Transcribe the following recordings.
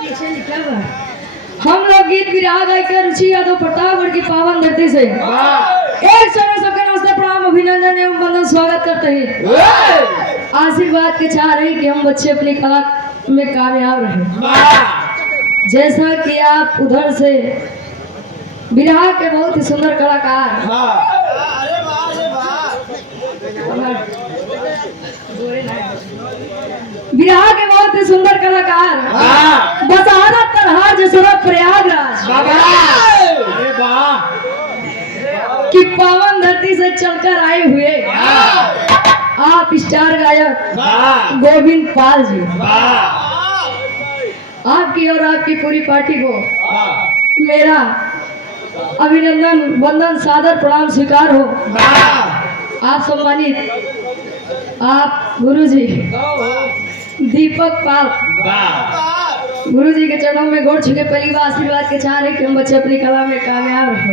पीछे लिखा हुआ है, हम लोग गीत विराह गायकर रुचि यादव प्रतापगढ़ की पावन धरती से एक समय सबके नमस्ते प्रणाम अभिनंदन एवं वंदन स्वागत करते हैं। आशीर्वाद के चाह रहे कि हम बच्चे अपनी कला में कामयाब रहे। जैसा कि आप उधर से विराह के बहुत ही सुंदर कलाकार विराह के बहुत ही सुंदर कलाकार बसाना तरहार जसोरा प्रयागराज की पावन धरती से चलकर आए हुए आप स्टार गायक गोविंद पाल जी, आपकी और आपकी पूरी पार्टी को मेरा अभिनंदन वंदन सादर प्रणाम स्वीकार हो। आप सम्मानित आप गुरुजी दीपक पाल गुरुजी के चरणों में गोड़ छुके पहली बार आशीर्वाद के चाह रहे कि हम बच्चे अपनी कला में कामयाब रहो।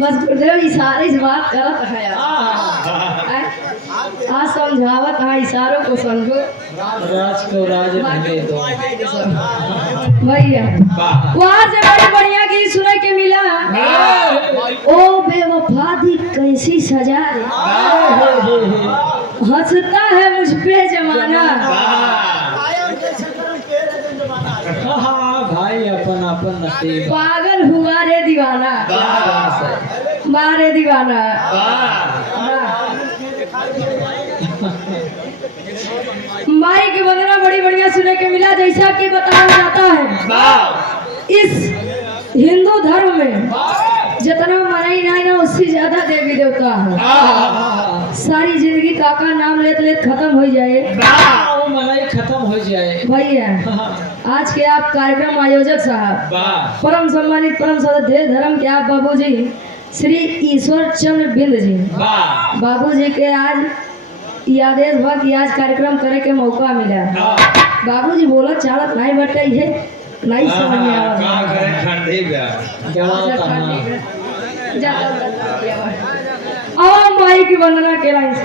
बस गुरुदेव इशारे से बात करत है यार, आज समझावत हाँ इशारों को समझो राज को राज रहने दो भैया। वहाँ से बड़ी बढ़िया गीत सुने के मिला, ओ बेवफा दी कैसी सजा हंसता है मुझ पे जमाना। भाई अपन अपन नसीब पागल हुआ रे दीवाना मारे दीवाना। माई की वंदना बड़ी बढ़िया सुने के मिला। जैसा कि बताया जाता है इस हिंदू धर्म में जितना मनाई नहीं ना उससे ज्यादा देवी देवता है। सारी जिंदगी काका नाम लेते लेते खत्म हो जाए, वो मलाई खत्म हो जाए भैया। आज के आप कार्यक्रम आयोजक साहब परम सम्मानित परम सदस्य धर्म के आप बाबूजी श्री ईश्वर चंद्र बिंद जी, बाबूजी के आज ये आदेश हुआ कि आज कार्यक्रम करे के मौका मिला। बाबूजी बोला चालत नहीं बटे है नहीं समझ में आवा और माई की वंदना के लाइन से